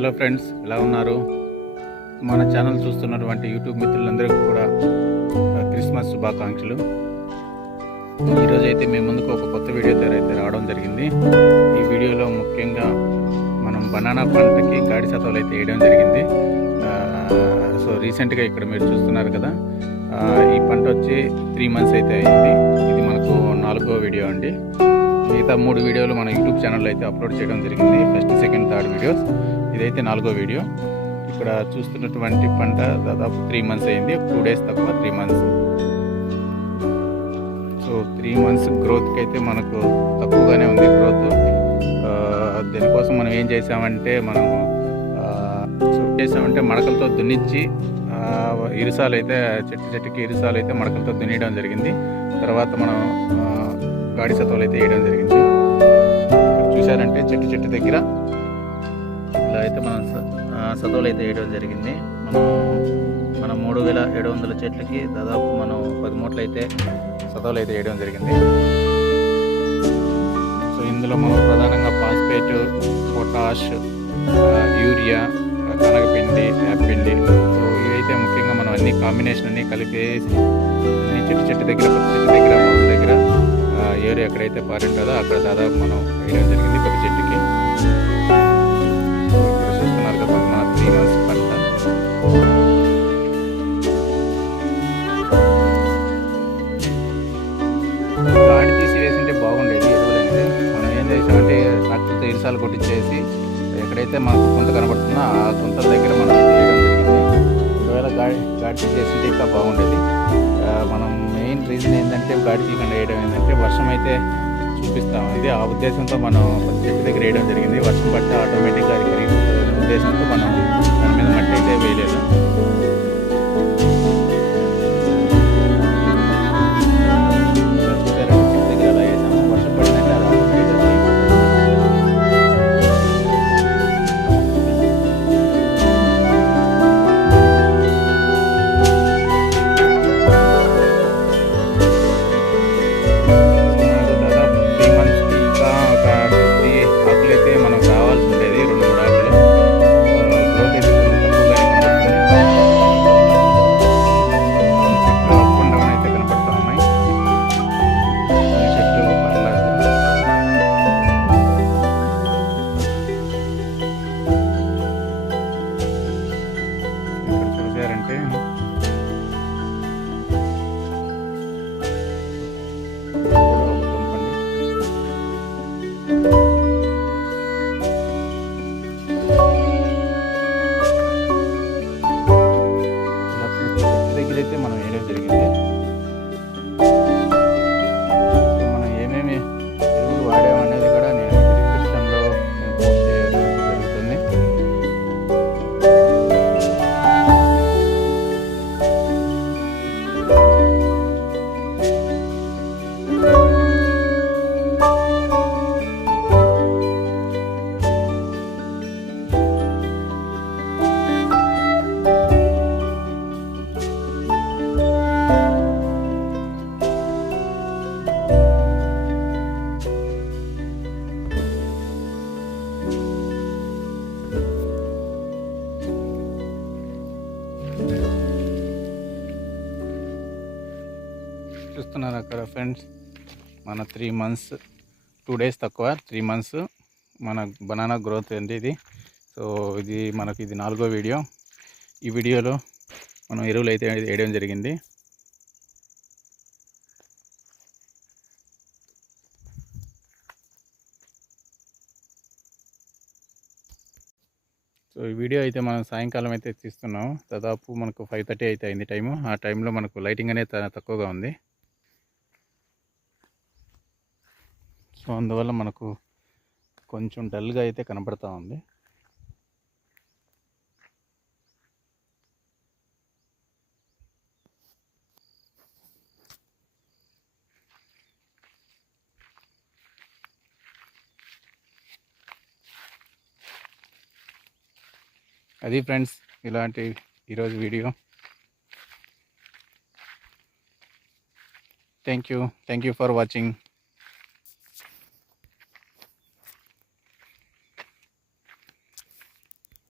Hello friends, ఎలా ఉన్నారు? మన ఛానల్ చూస్తున్నటువంటి యూట్యూబ్ మిత్రులందరికీ కూడా క్రిస్మస్ శుభాకాంక్షలు. ఈరోజు అయితే మేము ముందుకు ఒక కొత్త వీడియో అయితే రావడం జరిగింది. ఈ వీడియోలో ముఖ్యంగా మనం బనానా పంటకి గాడి సతవలు అయితే వేయడం జరిగింది. సో రీసెంట్గా ఇక్కడ మీరు చూస్తున్నారు కదా, ఈ పంట వచ్చి 3 months అయితే అయింది. ఇది మనకు 4వ వీడియో అండి. మిగతా 3 వీడియోలు మన యూట్యూబ్ ఛానల్లో అయితే అప్లోడ్ చేయడం జరిగింది. First, second, third videos. ఇదైతే 4వ వీడియో. ఇక్కడ చూస్తున్నటువంటి పంట దాదాపు 3 months అయింది. 2 days తక్కువ 3 months. సో 3 months గ్రోత్కి అయితే మనకు తక్కువగానే ఉంది గ్రోత్. దీనికోసం మనం ఏం చేసామంటే మడకలతో దున్నిచ్చి ఇరుసాలు అయితే చెట్టుకి ఇరుసాలు అయితే మడకలతో దున్నియడం జరిగింది. తర్వాత మనం గాడి సతవలు అయితే వేయడం జరిగింది. చూసారంటే చెట్టు దగ్గర ఇలా అయితే మనం సతవలు అయితే వేయడం జరిగింది. మనం 3700 చెట్లకి దాదాపు మనం 10 మూటలు అయితే సతవలు అయితే వేయడం జరిగింది. సో ఇందులో మనం ప్రధానంగా ఫాస్ఫేట్, పొటాష్, యూరియా, కనగపిండి, యాపిండి, సో ఇవైతే ముఖ్యంగా మనం అన్ని కాంబినేషన్ అన్ని కలిపేసి చెట్టు దగ్గర మొదటి దగ్గర ఏరు ఎక్కడైతే పారింటుందో అక్కడ దాదాపు మనం వేయడం జరిగింది ప్రతి చెట్టుకి. ఇప్పుడు చూస్తున్నారు కదా మన 3 months పంట. గాడి తీసి వేసింటే బాగుండేది ఎరువులు అనేది. మనం ఏం చేసామంటే ట్రాక్టర్తో ఇరుసాలు కొట్టించేసి ఎక్కడైతే మనకు గుంత కనబడుతుందో ఆ గుంతల దగ్గర మనం వేయడం జరిగింది. ఒకవేళ గాడి తీసేసింటే ఇంకా బాగుండేది. మనం మెయిన్ రీజన్ ఏంటంటే గాడి తీయకుండా వేయడం ఏంటంటే వర్షం అయితే చూపిస్తూ ఉంది. ఆ ఉద్దేశంతో మనం ప్రతి చెట్టు దగ్గర వేయడం జరిగింది. వర్షం పడితే ఆటోమేటిక్గా అది కరిగిపోతుంది ఉద్దేశంతో మనం దాని మీద మట్టి అయితే వేయలేదు. చెట్టు దగ్గర అలా వేసాము. వర్షం పడిందంటే అది ఆటోమేటిక్గా అయితే మనం వేయడం జరిగింది. మనం ఏమేమి ఎరువులు వాడామనేది కూడా నేను డిస్క్రిప్షన్లో పోస్ట్ చేయడం జరుగుతుంది. చూస్తున్నారు అక్కడ ఫ్రెండ్స్, మన 3 months 2 days తక్కువ 3 months మన బనానా గ్రోత్ అండి ఇది. సో ఇది 4వ వీడియో. ఈ వీడియోలో మనం ఎరువులు అయితే వేయడం జరిగింది. సో ఈ వీడియో అయితే మనం సాయంకాలం అయితే తీస్తున్నాం. దాదాపు మనకు 5:30 అయితే అయింది టైము. ఆ టైంలో మనకు లైటింగ్ అనేది తక్కువగా ఉంది. సో అందువల్ల మనకు కొంచెం డల్గా అయితే కనపడతా ఉంది. అది ఫ్రెండ్స్ ఇలాంటి ఈరోజు video. Thank you for watching.